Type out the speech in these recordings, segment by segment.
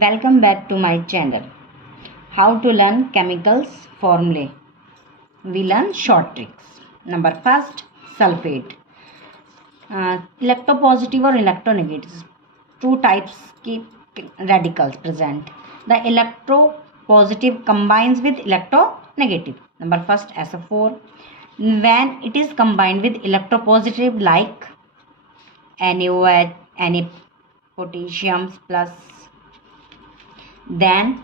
Welcome back to my channel. How to learn chemicals formulae. We learn short tricks. Number first, sulfate. Electropositive और electronegative, two types की radicals present. The electropositive combines with electronegative. Number first, SO4. When it is combined with electropositive like NaOH, Na potassium plus, then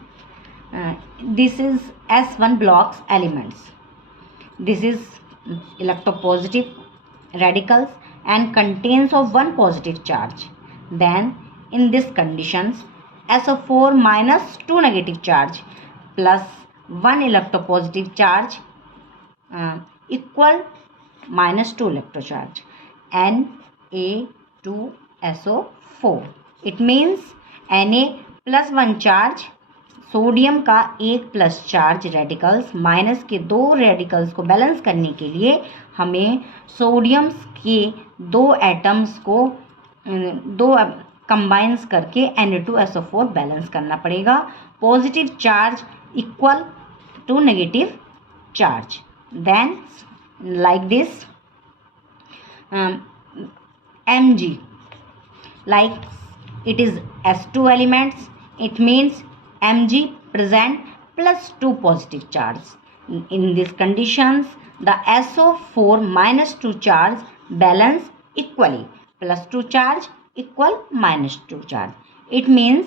this is S1 blocks elements. This is electropositive radicals and contains of one positive charge. Then in these conditions, SO4 minus 2 negative charge plus 1 electropositive charge equal minus 2 electrocharge, Na2SO4. It means Na plus 1 charge, sodium का 1 plus charge radicals minus के 2 radicals को balance करने के लिए हमें sodium के 2 atoms को 2 combines करके Na2SO4 बैलेंस करना पड़ेगा. Positive charge equal to negative charge. Then like this Mg, like it is S2 elements, it means Mg present plus 2 positive charge. In these conditions, the SO4 minus 2 charge balance equally, plus 2 charge equal minus 2 charge. It means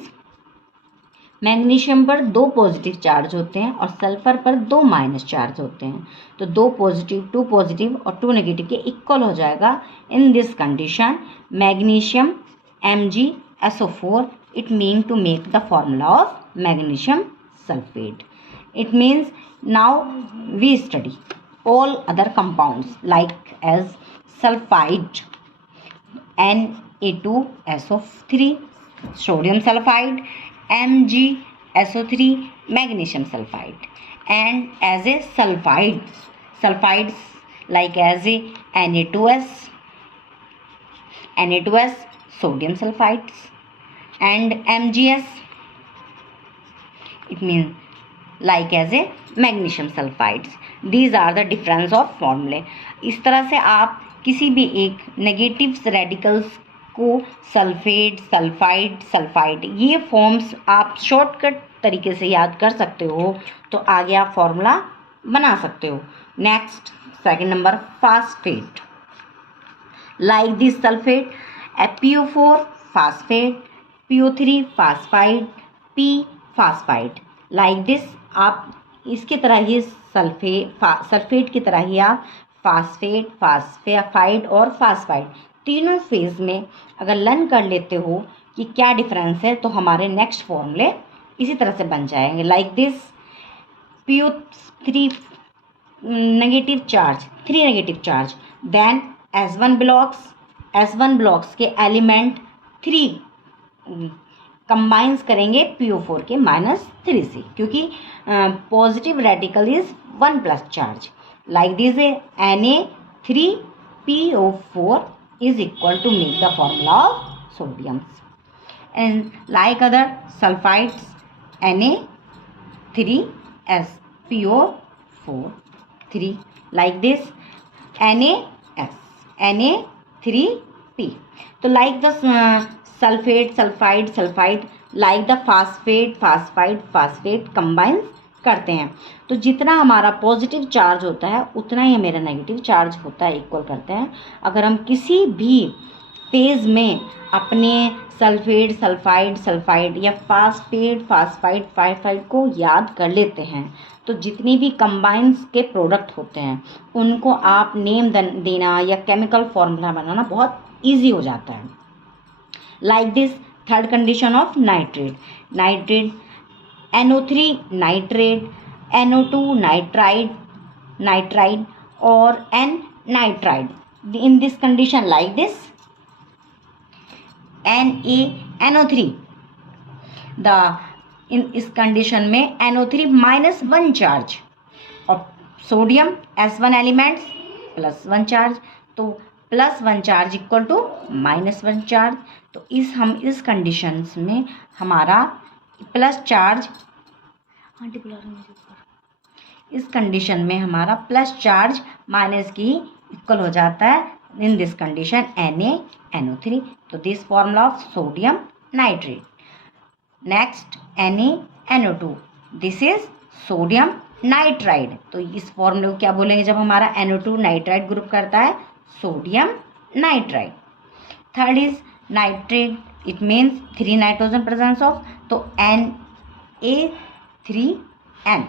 magnesium पर 2 positive charge होते हैं और sulphur पर 2 minus charge होते हैं, तो 2 positive 2 positive और 2 negative के इक्वल हो जाएगा. In this condition magnesium MgSO4, it mean to make the formula of magnesium sulfate. It means now we study all other compounds like as sulfide, Na2SO3, sodium sulfide, MgSO3, magnesium sulfide, and as a sulfides like as a Na2S, sodium sulfides, and MgS, it means like as a magnesium sulfides. These are the difference of formulae. इस तरह से आप किसी भी एक negative radicals को sulphate, sulphide, sulphide, ये forms आप शॉर्टकट तरीके से याद कर सकते हो तो आगे आप फॉर्मूला बना सकते हो. Next, second number, phosphate. Like this sulphate, PO4 phosphate, PO3 phosphide, P phosphide. Like this आप इसके तरह ही सल्फेट की तरह ही आप फास्फेट, फास्फाइड और फास्फाइड तीनों फेज में अगर लर्न कर लेते हो कि क्या डिफरेंस है तो हमारे नेक्स्ट फॉर्मूले इसी तरह से बन जाएंगे. Like this PO3 negative charge, 3 negative charge, then S1 blocks के एलिमेंट 3 कंबाइंस करेंगे PO4 के -3 से, क्योंकि positive radical is 1 plus charge. Like this Na3PO4 is equal to make the formula of sodiums. And like other sulfides, Na3SPO4 3, like this Na3P. तो like the sulfate, sulfide, like the phosphate combines करते हैं, तो जितना हमारा positive charge होता है उतना ही मेरा नेगेटिव चार्ज होता है, इक्वल करते हैं. अगर हम किसी भी फेज में अपने सल्फेट, सल्फाइड या फास्फाइड को याद कर लेते हैं तो जितनी भी कंबाइंस के प्रोडक्ट होते हैं उनको आप नेम देना या केमिकल फॉर्मूला बनाना बहुत ईजी हो जाता है. Like this third condition of nitrate NO3 nitrate, NO2 nitride और N nitride. In this condition like this NaNO3, इस कंडीशन में NO3 -1 चार्ज और सोडियम S1 एलिमेंट्स +1 चार्ज, तो +1 चार्ज इक्वल टू -1 चार्ज. तो इस कंडीशंस में हमारा प्लस चार्ज, आंटी बुला रही मुझे ऊपर, इस कंडीशन में हमारा प्लस चार्ज माइनस की इक्वल हो जाता है, इन दिस कंडीशन NaNO3। तो this formula of sodium nitrate. Next NaNO2, this is sodium nitride. तो इस फॉर्मूले को क्या बोलेंगे जब हमारा NO2 नाइट्राइड ग्रुप करता है, sodium nitride. Third is nitrate, it means 3 nitrogen presence of, तो Na3N।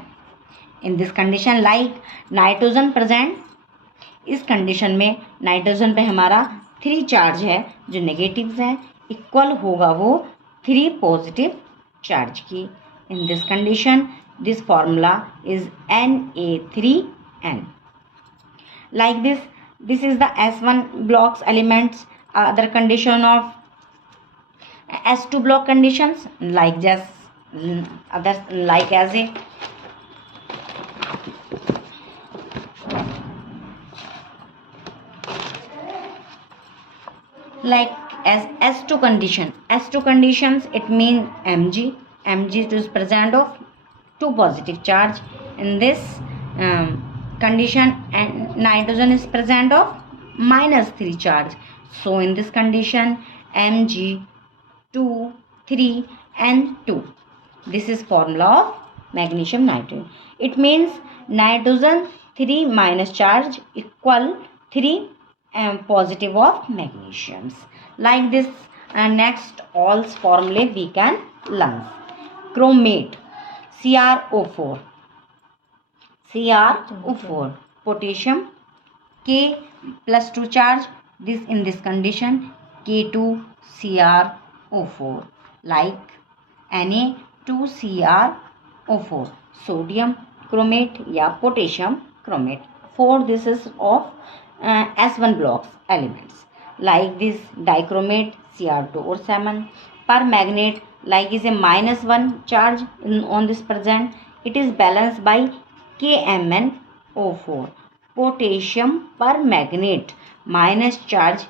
In this condition like nitrogen present, इस कंडीशन में नाइट्रोजन पे हमारा 3 चार्ज है जो नेगेटिव है, इक्वल होगा वो 3 पॉजिटिव चार्ज की। In this condition this formula is Na3N। like this is the S1 blocks elements, other condition of S2 block conditions like just others like as a like as S2 condition, S2 conditions, it means Mg is present of 2 positive charge in this condition, and nitrogen is present of -3 charge. So in this condition Mg 2 3 and 2, this is formula of magnesium nitrate. It means nitrogen 3 minus charge equal 3 positive of magnesiums. Like this, next all formulae we can learn. Chromate, CrO4, potassium K plus 2 charge, this in this condition K2CrO4, like Na2CrO4, sodium chromate या potassium chromate. 4 this is of S1 blocks elements, like this dichromate Cr2 or 7 permanganate, like is a -1 charge on this present, it is balanced by KMnO4. potassium permanganate minus charge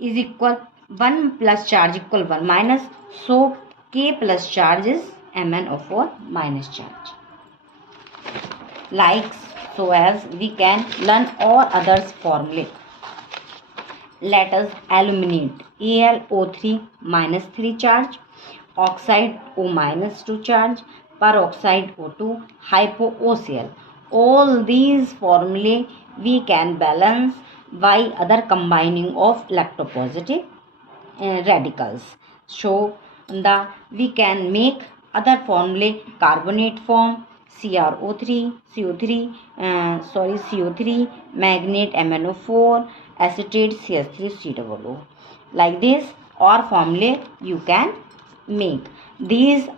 is equal 1 plus charge equal 1 minus, so K plus charge is MnO4 minus charge. Like so as we can learn all others formulae. Let us eliminate AlO3 minus 3 charge, oxide O minus 2 charge, peroxide O2, hypo OCl. All these formulae we can balance by other combining of electropositive radicals. So we can make other formulae carbonate form CO3, magnate MnO4, acetate CH3COO. Like this or formulae you can make. These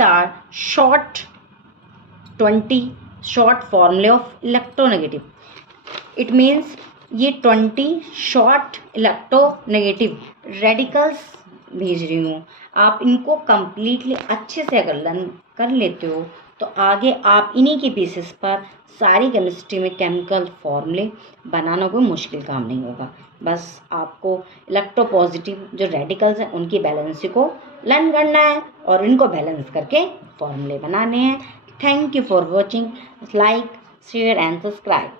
are short 20 short formula of electronegative. It means ये 20 short electronegative radicals भेज रही हूँ। आप इनको completely अच्छे से अगर learn कर लेते हो तो आगे आप इन्हीं के बेसिस पर सारी केमिस्ट्री में केमिकल फॉर्मूले बनाना कोई मुश्किल काम नहीं होगा। बस आपको इलेक्ट्रोपॉजिटिव जो रेडिकल्स हैं उनकी बैलेंस को लर्न करना है और इनको बैलेंस करके फॉर्मूले बनाने हैं। Thank you for watching. Like, share and subscribe.